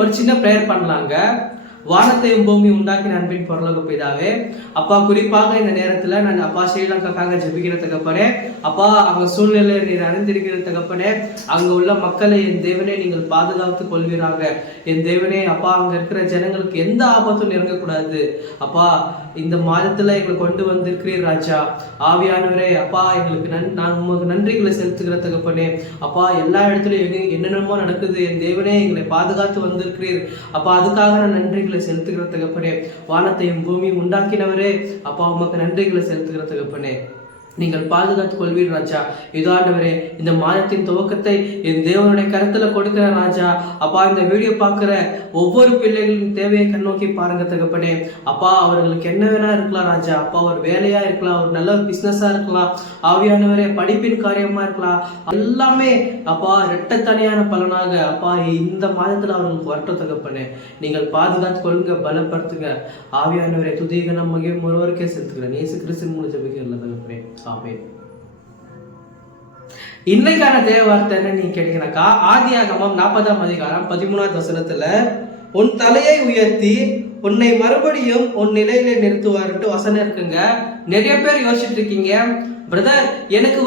ஒரு சின்ன பிரேயர் பண்ணலாங்க. வானத்தையும் பூமி உண்டாக்கின அன்பின் பரலோக பிதாவே, அப்பா குறிப்பாக இந்த நேரத்துல நான் அப்பா ஸ்ரீலங்காக்காக ஜெபிக்கிற தகப்பனே, அப்பா அவங்க சூழ்நிலை நீர் அறிந்திருக்கிற தகப்பனே, அங்க உள்ள மக்களை என் தேவனே நீங்கள் பாதுகாத்து கொள்வீராக. என் தேவனே அப்பா அங்க இருக்கிற ஜனங்களுக்கு எந்த ஆபத்தும் நெருங்கக்கூடாது. அப்பா இந்த மாதத்துல எங்களை கொண்டு வந்திருக்கிறீர் ராஜா. ஆவியானவரே அப்பா எங்களுக்கு நான் உங்களுக்கு நன்றிகளை செலுத்துகிற தகப்பனே, அப்பா எல்லா இடத்துலயும் என்னென்னமோ நடக்குது. என் தேவனே எங்களை பாதுகாத்து வந்திருக்கிறீர் அப்பா, அதுக்காக நான் நன்றிகளை செலுத்துகிற தகப்பனே. வானத்தையும் பூமியும் உண்டாக்கினவரே அப்பா உமக்கு நன்றிகளை செலுத்துகிற தகப்பனே. நீங்கள் பாதுகாத்துக் கொள்வீர் ராஜா. இதாண்டவரே இந்த மாதத்தின் துவக்கத்தை என் தேவனுடைய கருத்துல கொடுக்கிற ராஜா. அப்பா இந்த வீடியோ பார்க்கிற ஒவ்வொரு பிள்ளைகளின் தேவையை கண்ணோக்கி பாருங்க தகப்பனே. அப்பா அவர்களுக்கு என்ன வேணா இருக்கலாம் ராஜா. அப்பா ஒரு வேலையா இருக்கலாம், ஒரு நல்ல பிசினஸா இருக்கலாம், ஆவியானவரே படிப்பின் காரியமா இருக்கலாம், எல்லாமே அப்பா இரட்டத்தனியான பலனாக அப்பா இந்த மாதத்துல அவர்களுக்கு வரட்டும் தகப்பனே. நீங்கள் பாதுகாத்துக் கொள்ளுங்க, பலப்படுத்துங்க. ஆவியானவரே துதிக நம்ம ஒருவருக்கே செலுத்துக்கிறேன். இயேசு கிறிஸ்துவின் மூலம் ஜெபிக்கிறேன் தகப்பனே. ஆமென். இன்னைக்கான தேவ வார்த்தை என்ன நீ கேட்டீங்கன்னாக்கா, ஆதியாகமம் 40ஆம் அதிகாரம் 13ஆவது வசனத்துல உன் தலையை உயர்த்தி உன்னை மறுபடியும் உன் நிலையில நிறுத்துவார்ட்டு வசனம் இருக்குங்க. நிறைய பேர் யோசிச்சுட்டு இருக்கீங்க, பிரதர் எனக்கு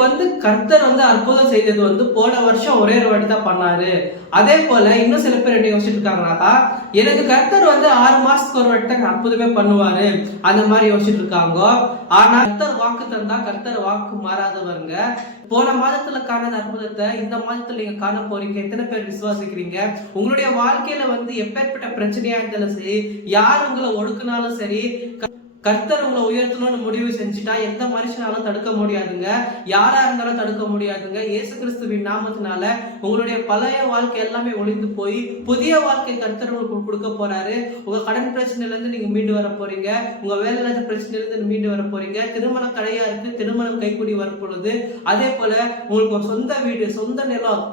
கர்த்தர் அற்புதம் செய்தது போன வருஷம் ஒரே ஒரு வாட்டி தான் பண்ணாரு. அதே போல இன்னும் சில பேர் என்ன யோசிச்சுட்டு இருக்காங்கனாக்கா, எனக்கு கர்த்தர் 6 மாசத்துக்கு ஒரு வாட்டி தான் அற்புதமே பண்ணுவாரு அந்த மாதிரி யோசிச்சுட்டு இருக்காங்க. ஆனா கர்த்தர் வாக்கு தந்தா கர்த்தர் வாக்கு மாறாதவருங்க. போன மாதத்துல காணாத அற்புதத்தை இந்த மாதத்துல நீங்க காண போறீங்க. எத்தனை பேர் விசுவாசிக்கிறீங்க? உங்களுடைய வாழ்க்கையில எப்பேற்பட்ட பிரச்சனையா இருந்தாலும் சரி, யார் உங்களை ஒடுக்குனாலும் சரி, கர்த்தர் உங்களை உயர்த்தணும்னு முடிவு செஞ்சுட்டா எந்த மனுஷனாலும் தடுக்க முடியாதுங்க. யாரா இருந்தாலும் தடுக்க முடியாதுங்க. இயேசு கிறிஸ்துவின் நாமத்தினால உங்களுடைய பழைய வாழ்க்கை எல்லாமே ஒளிந்து போய் புதிய வாழ்க்கை கர்த்தர் உங்களுக்கு கொடுக்க போறாரு. உங்க கடன் பிரச்சனையில இருந்து நீங்க மீண்டு வர போறீங்க. உங்க வேலை பிரச்சனையில இருந்து மீண்டு வர போறீங்க. திருமணம் கடையா இருக்கு, திருமணம் கைக்கூடி வரும் பொழுது, அதே போல உங்களுக்கு ஒரு சொந்த வீடு, சொந்த நிலம்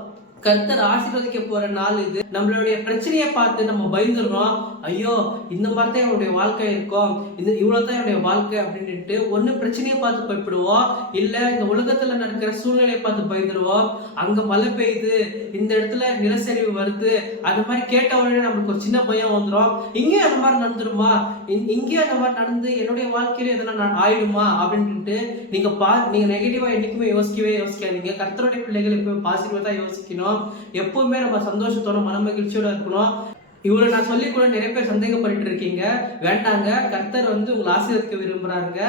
கர்த்தர் ஆசீர்வதிக்க போற நாள் இது. நம்மளுடைய பிரச்சனையை பார்த்து நம்ம பயந்துடுறோம். ஐயோ இந்த மாதிரி தான் என்னுடைய வாழ்க்கை இருக்கும், இவ்வளவுதான் என்னுடைய வாழ்க்கை அப்படின்ட்டு ஒண்ணு பிரச்சனையை பார்த்து பயப்படுவோம், இல்ல இந்த உலகத்துல நடக்கிற சூழ்நிலையை பார்த்து பயந்துருவோம். அங்க மழை பெய்யுது, இந்த இடத்துல நிலச்சரிவு வருது, அது மாதிரி கேட்ட உடனே நம்மளுக்கு ஒரு சின்ன பயம் வந்துடும். இங்கே அந்த மாதிரி நடந்துருமா, இங்கே அந்த மாதிரி நடந்து என்னுடைய வாழ்க்கையில எதனா ஆயிடுமா அப்படின்ட்டு நீங்க நெகட்டிவா என்னைக்குமே யோசிக்காதீங்க. கர்த்தருடைய பிள்ளைகள் எப்பவுமே பாசிட்டிவா தான் யோசிக்கணும். எப்பவுமே நம்ம சந்தோஷத்தோட மன மகிழ்ச்சியோட இருக்கணும். இவ்வளவு நான் சொல்லி கூட நிறைய பேர் சந்தேகப்பட்டு இருக்கீங்க. வேண்டாங்க, கர்த்தர் உங்களை ஆசீர்வதிக்க விரும்புறாங்க.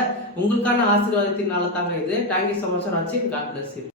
உங்களுக்கான ஆசீர்வாதத்தினால தாங்க இது. Thank you so much. God bless you.